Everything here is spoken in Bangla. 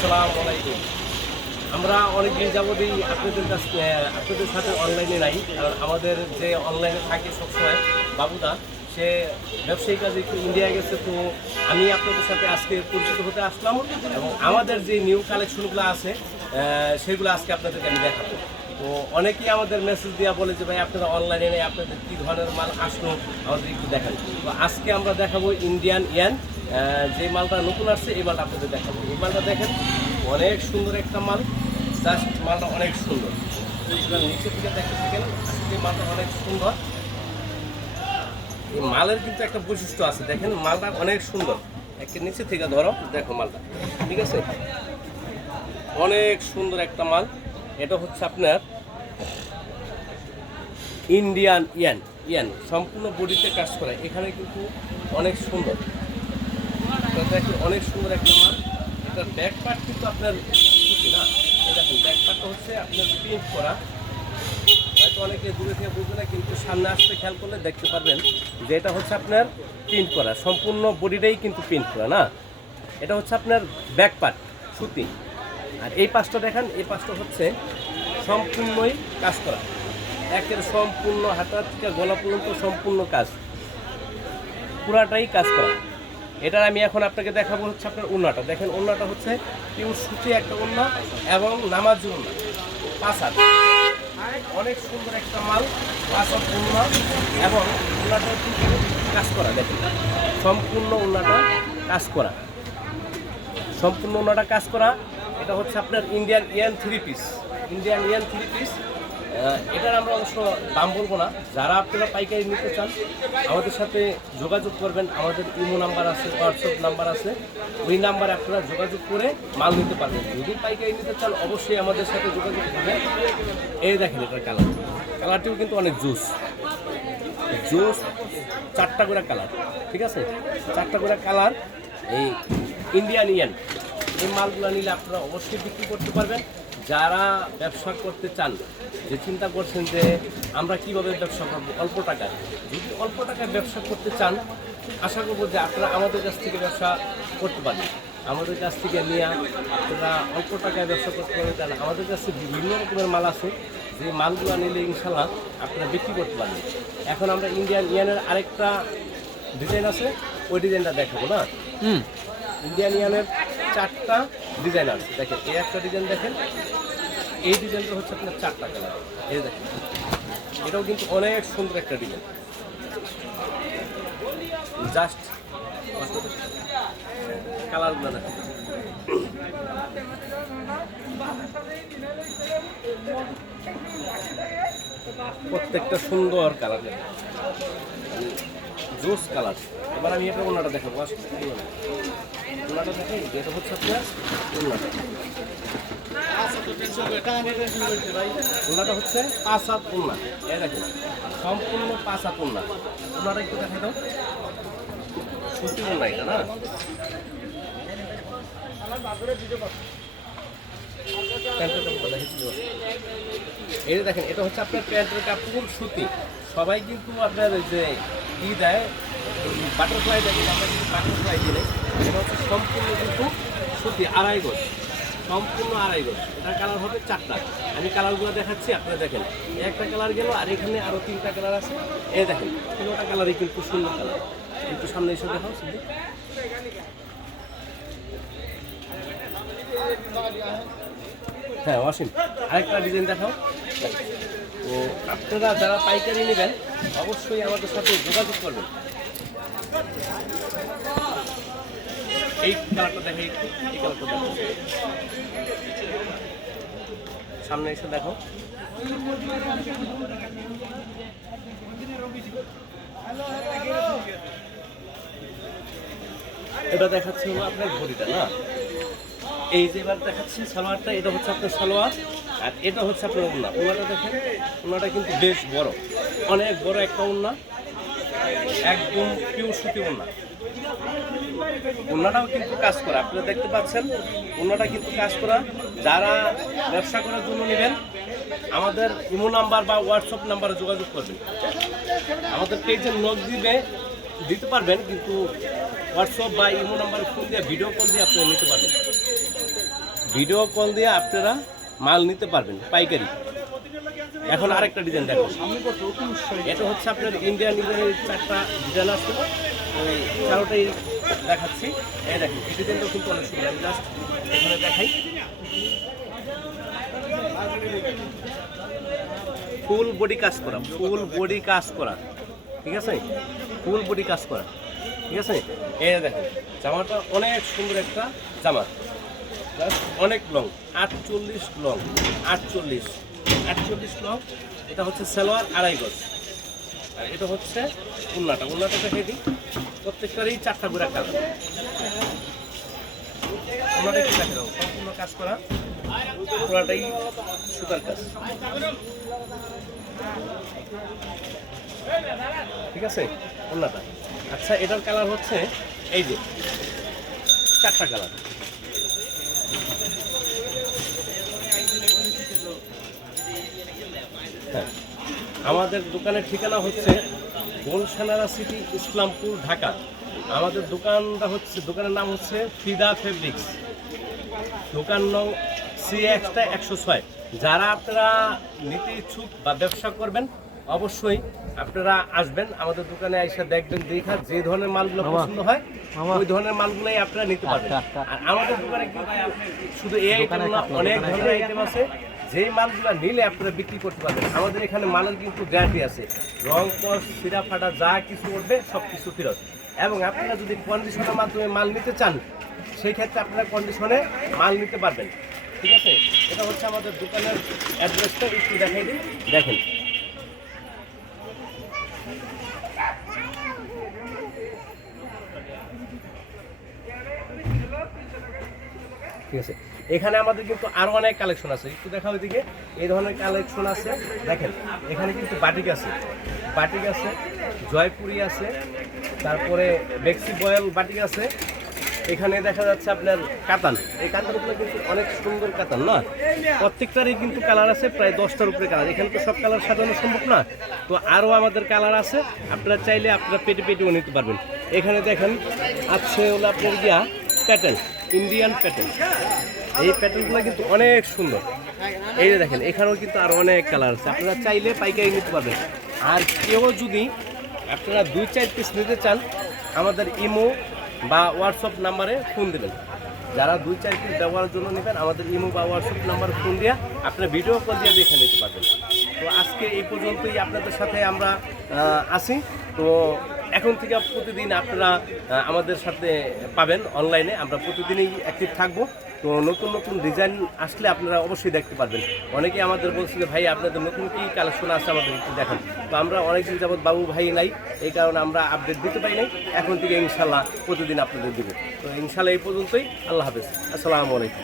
আসসালামু আলাইকুম। আমরা অনেকদিন যাবতই আপনাদের সাথে অনলাইনে নাই, কারণ আমাদের যে অনলাইনে থাকে সবসময় বাবুদা, সে ব্যবসায়ী কাজে একটু ইন্ডিয়া গেছে। তো আমি আপনাদের সাথে আজকে পরিচিত হতে আসলাম এবং আমাদের যে নিউ কালেকশনগুলো আছে সেগুলো আজকে আপনাদেরকে আমি দেখাবো। তো অনেকেই আমাদের মেসেজ দেওয়া বলে যে ভাই আপনারা অনলাইনে নেই, আপনাদের কী ধরনের মাল আসলো আমাদের একটু দেখান। তো আজকে আমরা দেখাবো ইন্ডিয়ান ইয়ান, যে মালটা নতুন আসছে এই মালটা আপনাদের দেখাবো। এই মালটা দেখেন, অনেক সুন্দর একটা মাল, জাস্ট মালটা অনেক সুন্দর। নিচে থেকে দেখতে থাকেন, আজকে মালটা অনেক সুন্দর। এই মালের কিন্তু একটা বৈশিষ্ট্য আছে, দেখেন মালটা অনেক সুন্দর। একটা নিচে থেকে ধরো, দেখো মালটা, ঠিক আছে, অনেক সুন্দর একটা মাল। এটা হচ্ছে আপনার ইন্ডিয়ান ইয়ান সম্পূর্ণ বডিতে কাজ করা। এখানে কিন্তু অনেক সুন্দর, দেখেন অনেক সুন্দর একটা মাল। এটার ব্যাক পার্ট কিন্তু আপনার সুতি না, এই দেখেন ব্যাক পার্টটা হচ্ছে আপনার প্রিন্ট করা। হয়তো অনেকে দূরে থেকে বুঝবে না, কিন্তু সামনে আসতে খেয়াল করলে দেখতে পারবেন যে এটা হচ্ছে আপনার প্রিন্ট করা, সম্পূর্ণ বডিটাই কিন্তু প্রিন্ট করা না। এটা হচ্ছে আপনার ব্যাক পার্ট সুতি। আর এই পাশটা দেখেন, এই পাশটা হচ্ছে সম্পূর্ণই কাজ করা, একের সম্পূর্ণ হাতার থেকে গলা পর্যন্ত সম্পূর্ণ কাজ, পুরাটাই কাজ করা। এটার আমি এখন আপনাকে দেখাবো হচ্ছে আপনার ওড়নাটা। দেখেন ওড়নাটা হচ্ছে পিওর সুতি একটা ওড়না এবং নামাজি ওড়না, 5 হাত, অনেক সুন্দর একটা মাল, 5 হাত ওড়না এবং ওড়নাটা কিন্তু কাজ করা। দেখেন সম্পূর্ণ ওড়নাটা কাজ করা, সম্পূর্ণ ওড়নাটা কাজ করা। এটা হচ্ছে আপনার ইন্ডিয়ান ইয়ান 3 পিস, ইন্ডিয়ান ইয়ান 3 পিস। এটার আমরা অবশ্য দাম বলবো না। যারা আপনারা পাইকারি নিতে চান আমাদের সাথে যোগাযোগ করবেন, আমাদের ইমো নাম্বার আছে, হোয়াটসঅ্যাপ নাম্বার আছে, ওই নাম্বারে আপনারা যোগাযোগ করে মাল নিতে পারবেন। যদি পাইকারি নিতে চান অবশ্যই আমাদের সাথে যোগাযোগ করবেন। এই দেখেন এটার কালারটিও কিন্তু অনেক জুস, 4টা করে কালার, ঠিক আছে, 4টা করে কালার। এই ইন্ডিয়ান ইয়ান এই মালগুলো নিলে আপনারা অবশ্যই বিক্রি করতে পারবেন। যারা ব্যবসা করতে চান, যে চিন্তা করছেন যে আমরা কিভাবে ব্যবসা করবো অল্প টাকায়, যদি অল্প টাকায় ব্যবসা করতে চান, আশা করবো যে আপনারা আমাদের কাছ থেকে ব্যবসা করতে পারেন। আমাদের কাছ থেকে নিয়ে আপনারা অল্প টাকায় ব্যবসা করতে পারেন। কারণ আমাদের কাছে বিভিন্ন রকমের মাল আছে, যে মালগুলো নিলে ইনশাল্লাহ আপনারা বিক্রি করতে পারবেন। এখন আমরা ইন্ডিয়ান ইয়ানের আরেকটা ডিজাইন আছে, ওই ডিজাইনটা দেখাবো না। ইন্ডিয়ান ইয়ানের 4টা ডিজাইন আছে। দেখেন এই একটা ডিজাইন, দেখেন এই ডিজাইনটা হচ্ছে আপনার 4টা কালার। এই দেখেন এটাও কিন্তু অনেক সুন্দর একটা ডিজাইন, জাস্ট কালারগুলো দেখেন, প্রত্যেকটা সুন্দর কালার, জোস কালার। এবার আমি এটা ওনাটা দেখাবো, ওনাটা দেখেন, যেটা হচ্ছে আপনার ওনাটা হচ্ছে 5 হাত ওড়না। এই দেখেন সম্পূর্ণ 5 হাত ওড়না। ওনাটা একটু দেখা দাও, সুতি ওড়না এটা না। এই দেখেন এটা হচ্ছে আপনার প্যান্টের কাপড় সুতি। সবাই কিন্তু আপনার যে দেয় বাটারফ্লাই দেয়, বাটারফ্লাই দিলে এটা হচ্ছে সম্পূর্ণ কিন্তু সুতি, 2.5 গজ, সম্পূর্ণ 2.5 গজ। এটার কালার হবে 4টা। আমি কালারগুলো দেখাচ্ছি, আপনারা দেখেন একটা কালার গেল, আর এখানে আরও 3টা কালার আছে। এই দেখেন 3টা কালারই কিন্তু সুন্দর কালার। একটু সামনে এসে দেখাও শুধু। হ্যাঁ অসীম, আরেকটা ডিজাইন দেখাও। তো আপনারা যারা পাইকারি নেবেন অবশ্যই আমাদের সাথে যোগাযোগ করবেন। এই কালারটা দেখে, এই কালারটা দেখো, সামনে এসে দেখো। এটা দেখাচ্ছি হলো আপনার বডিটা না, এই যে এবার দেখাচ্ছি সালোয়ারটা, এটা হচ্ছে আপনার সালোয়ার, আর এটা হচ্ছে আপনার ওড়না। ওড়নাটা দেখেন, ওড়নাটা কিন্তু বেশ বড়, অনেক বড় একটা ওড়না, একদম পিওর সুতি ওড়না। ওড়নাটাও কিন্তু কাজ করা, আপনারা দেখতে পাচ্ছেন ওড়নাটা কিন্তু কাজ করা। যারা ব্যবসা করার জন্য নেবেন আমাদের ইমো নাম্বার বা হোয়াটসঅ্যাপ নাম্বারে যোগাযোগ করবেন। আমাদের পেজে নক দিতে পারবেন, কিন্তু হোয়াটসঅ্যাপ বা ইমো নাম্বারে ফোন দিয়ে ভিডিও কল দিয়ে আপনারা নিতে পারবেন। ভিডিও কল দিয়ে আপনারা মাল নিতে পারবেন পাইকারি। এখন আরেকটা ডিজাইন দেখো, এটা হচ্ছে আপনার ইন্ডিয়ান ডিজাইনের 4টা ডিজাইন আছে, ওই 4টাই দেখাচ্ছি। এই দেখেন এই ডিজাইনটা কিন্তু অনেক সুন্দর, আমি জাস্ট এখানে দেখাই। ফুল বডি কাজ করা, ফুল বডি কাজ করা, ঠিক আছে, ফুল বডি কাজ করা, ঠিক আছে। এই দেখেন জামাটা অনেক সুন্দর একটা জামা, অনেক লং, 48 লং, 48 লং। এটা হচ্ছে সালোয়ার 2.5 গজ, আর এটা হচ্ছে উন্নাটা দেখে দিই। প্রত্যেকটারই 4টা করে কালার। উন্নাটা কি দেখে দাও, সম্পূর্ণ কাজ করা, পুরাটাই সুতার কাজ, ঠিক আছে উন্নাটা। আচ্ছা এটার কালার হচ্ছে এই যে 4টা কালার। হ্যাঁ, আমাদের দোকানের ঠিকানা হচ্ছে গুলশানারা সিটি, ইসলামপুর, ঢাকা। আমাদের দোকানের নাম হচ্ছে ফিদা ফেব্রিক্স, দোকান নং CX 106। যারা আপনারা নিতে ইচ্ছুক বা ব্যবসা করবেন অবশ্যই আপনারা আসবেন আমাদের দোকানে, এসে দেখবেন, দেখা যে ধরনের মালগুলো পছন্দ হয় ওই ধরনের মালগুলোই আপনারা নিতে পারবেন। আর আমাদের দোকানে কিন্তু শুধু এই আইটেম না, অনেক ধরনের আইটেম আছে, যেই মালগুলো নিলে আপনারা বিক্রি করতে পারবেন। আমাদের এখানে মালের কিন্তু গ্যারান্টি আছে, রং কস ছিঁড়া ফাটা যা কিছু উঠবে সব কিছু ফেরত। এবং আপনারা যদি কন্ডিশনের মাধ্যমে মাল নিতে চান সেই ক্ষেত্রে আপনারা কন্ডিশনে মাল নিতে পারবেন, ঠিক আছে। এটা হচ্ছে আমাদের দোকানের অ্যাড্রেসটা, একটু দেখাই দিই, দেখেন। ঠিক আছে, এখানে আমাদের কিন্তু আরো অনেক কালেকশন আছে, একটু দেখা ওইদিকে। এই ধরনের কালেকশন আছে, দেখেন এখানে কিন্তু বাটিক আছে, জয়পুরি আছে, তারপরে বেক্সি বয়েল বাটিক আছে। এখানে দেখা যাচ্ছে আপনার কাতান, এই কাতানগুলো কিন্তু অনেক সুন্দর কাতান না, প্রত্যেকটারই কিন্তু কালার আছে, প্রায় 10টার উপরে কালার। এখানে তো সব কালার সাজানো সম্ভব না, তো আরও আমাদের কালার আছে, আপনারা চাইলে আপনারা পেটেও নিতে পারবেন। এখানে দেখেন আছে হলো আপনার প্যাটার্ন, ইন্ডিয়ান প্যাটার্ন। এই প্যাটার্নগুলো কিন্তু অনেক সুন্দর। এই যে দেখেন এখানেও কিন্তু আরও অনেক কালার আছে, আপনারা চাইলে পাইকারি নিতে পারবেন। আর কেউ যদি আপনারা 2-4 পিস নিতে চান আমাদের ইমো বা হোয়াটসঅ্যাপ নাম্বারে ফোন দেবেন। যারা 2-4 পিস ব্যবহারের জন্য নেবেন আমাদের ইমো বা হোয়াটসঅ্যাপ নাম্বারে ফোন দিয়ে আপনারা ভিডিও কল দিয়ে দেখে নিতে পারবেন। তো আজকে এই পর্যন্তই আপনাদের সাথে আমরা আসি। তো এখন থেকে প্রতিদিন আপনারা আমাদের সাথে পাবেন অনলাইনে, আমরা প্রতিদিনই অ্যাক্টিভ থাকবো। তো নতুন ডিজাইন আসলে আপনারা অবশ্যই দেখতে পারবেন। অনেকেই আমাদের বলছে যে ভাই আপনাদের নতুন কী কালেকশন আছে আমাদের একটু দেখান। তো আমরা অনেকদিন যাবৎ বাবু ভাই নাই, এই কারণে আমরা আপডেট দিতে পারি নাই। এখন থেকে ইনশাল্লাহ প্রতিদিন আপনাদের দেবো। তো ইনশাল্লাহ এই পর্যন্তই, আল্লাহ হাফেজ, আসসালামু আলাইকুম।